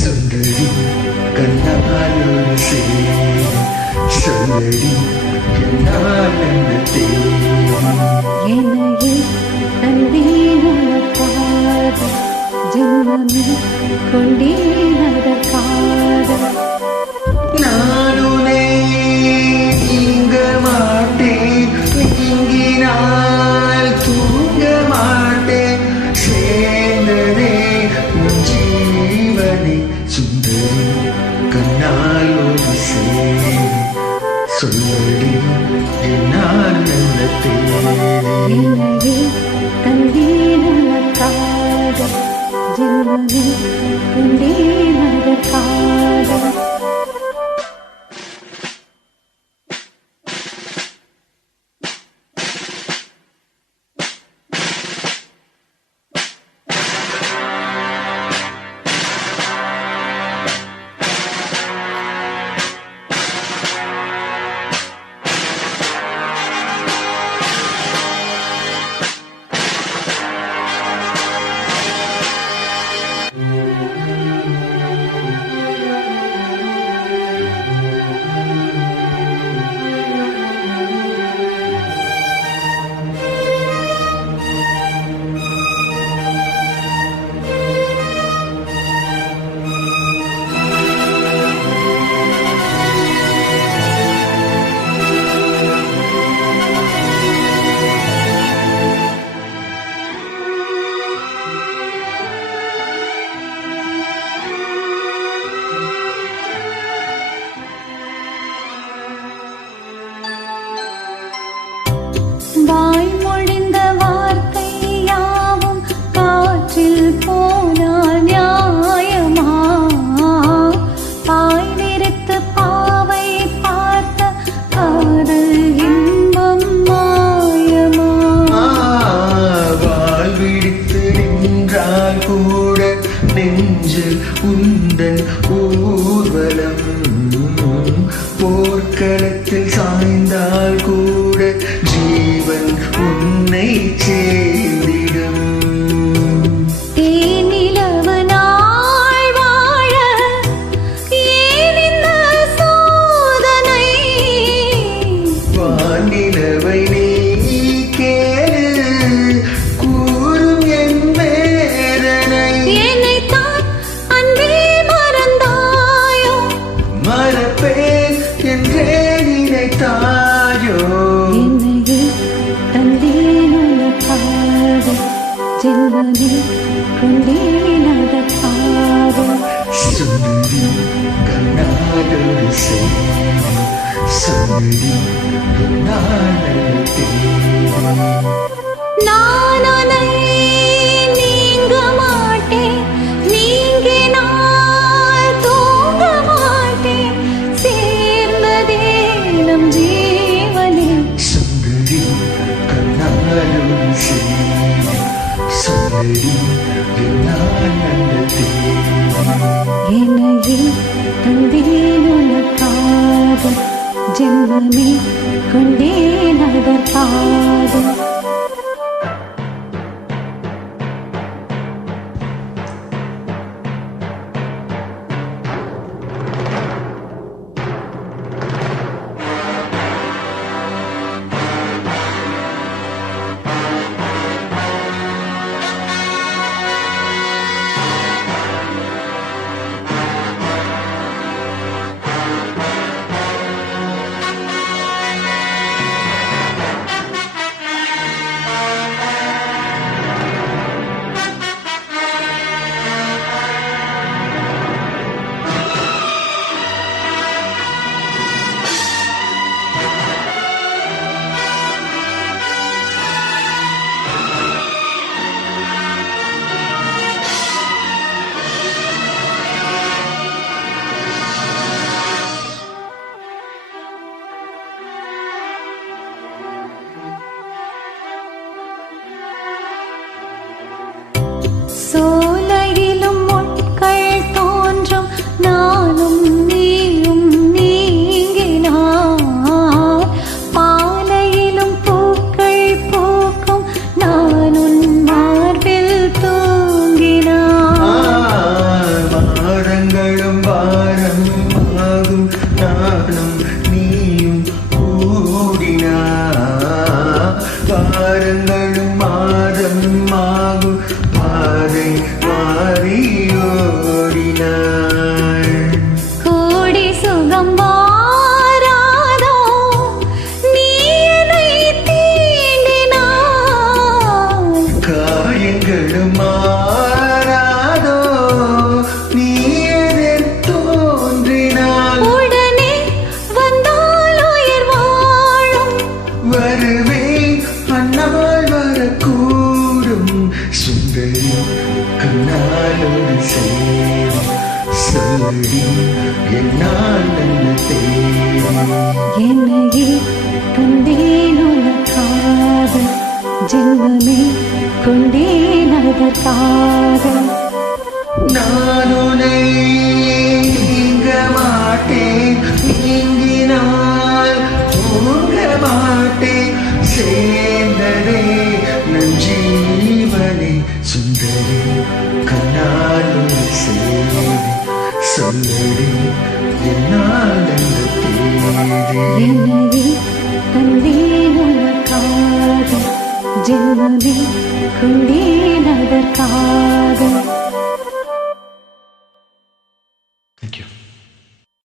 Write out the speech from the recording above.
சுந்தரி கண்ணால் ஒரு சேரி சொல்லடி என்னால் என்ன தேடி என்னையே தந்தேன் உனக்காக ஜென்மமே கொண்டேன் அதற்காக நான் உன்னை நீங்க மாட்டேன் நீங்கினால் தூங்க மாட்டேன் சேர்ந்ததே உன் ஜீவனை சுந்தரி கண்ணால் ஒரு சேரி சொல்லடி என்னால் நல்ல தேடி என்னையே தந்தேன் உனக்காக ஜென்மமே கொண்டேன் அதற்காக வாய்மொழிந்த வார்த்தை யாவும் காற்றில் போனால் நியாயமா பாய் விரித்து பாவை பார்த்த காதல் இன்பம் மாயமா வால் விழித்து நின்றால் கூட நெஞ்சில் உந்தன் ஊர்வலம் போர்க்களத்தில் சாய்ந்தால் கூட ஜீவன் உன்னை சேர்ந்திடும் தேனிலவு நாள் வாழ ஏன் இந்த சோதனை வானிலவை நீ கேளு கூறும் என் வேதனை என்னைத்தான் அன்பே மறந்தாயோ மறப்பேன் என்றே நினைத்தாயோ என்னையே தந்தேன் உனக்காக ஜென்மமே கொண்டேன் அதற்காக சுந்தரி கண்ணாலொரு சேரி சுந்தரி என்னால் தேடி நான் உன்னை நீங்க மாட்டேன் நீங்கினால் தூங்க மாட்டேன் சேர்ந்ததே நம் ஜீவனே சுந்தரி கண்ணாலொரு சேரி சுந்தரி என்னால் நல்ல தேடி என்னையே தந்தேன் உனக்காக ஜென்மமே கொண்டேன் அதற்காக கண்ணாலோடு சேரி சொல்லடி என்னால் நல்ல தேடி என்னையே தந்தேன் உனக்காக ஜென்மமே கொண்டேன் அதற்காக நான் உன்னை நீங்க மாட்டேன் நீங்கினால் தூங்க மாட்டேன் சேர்ந்ததே நம் ஜீவனே சுந்தரி கண்ணாலோடு சேரி சொல்லடி என்னால் நல்ல தேடி என்னையே தந்தேன் உனக்காக ஜென்மமே கொண்டேன் அதற்காக